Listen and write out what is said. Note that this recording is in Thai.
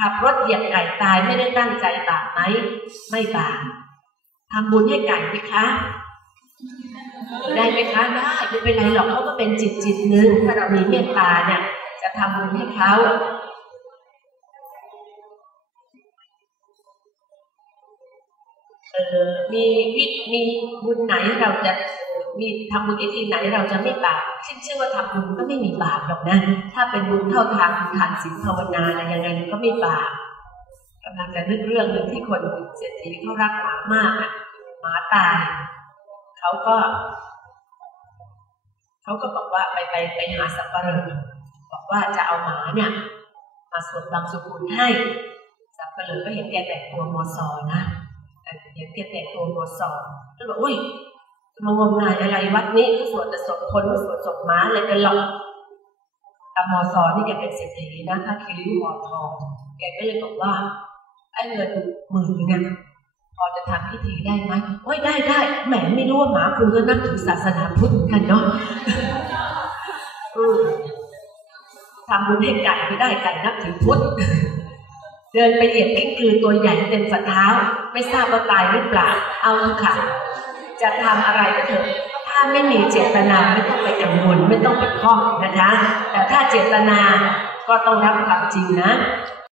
ขับรถเหยียบไก่ตายไม่ได้ตั้งใจบาปไหมไม่บาปทำบุญให้ไก่ไหมคะ ได้ไหมคะได้ไม่เป็นไรหรอกเขาก็เป็นจิตจิตนึงถ้าเรามีเมตตาเนี่ย จะทำบุญให้เขาเออมีวิมีบุญไหนเราจะ มีทำบุญวิธีไหนเราจะไม่บาปชื่อชื่อว่าทำบุญก็ไม่มีบาปหรอกนะ ถ้าเป็นบุญเท่าทางทานศีลภาวนาอะไรยังไงก็ไม่บาปกำลังจะนึกเรื่องหนึ่งที่คนเศรษฐีเขารักหมามากอะหมาตายเขาก็เขาก็บอกว่าไปไปไปหาสับปะเลอบอกว่าจะเอาหมาเนี่ย มาสวดบางสุกุลให้สับปะเลอก็เห็นแกแต่งตัวมอสอนะเห็นแกแต่งตัวมอสอแล้วบอกอุ้ย มางมงายอะไรวัดนี้ก็สวดแต่ศพคนสวดศพหมาอะไรกันหรอกแต่มอสอนี่แกเป็นเศรษฐีนะถ้าคิริวหอทองแกก็เลยบอกว่าไอ้เงินหมื่นเนี่ยพอจะทำพิธีได้ไหมโอ้ยได้ได้แหมไม่รู้ว่าหมาคุณก็นับถือศาสนาพุทธเหมือนกันเนาะทำบุญให้ไก่ไม่ได้ไก่นับถือพุทธเดินไปเหยียบกิ้งกือตัวใหญ่เต็มฝ่าเท้า ไม่ทราบว่าตายหรือเปล่าเอาค่ะ จะทำอะไรก็เถอะถ้าไม่มีเจตนาไม่ต้องไปกังวลไม่ต้องไปข้องนะคะ แต่ถ้าเจตนาก็ต้องรับความจริงนะ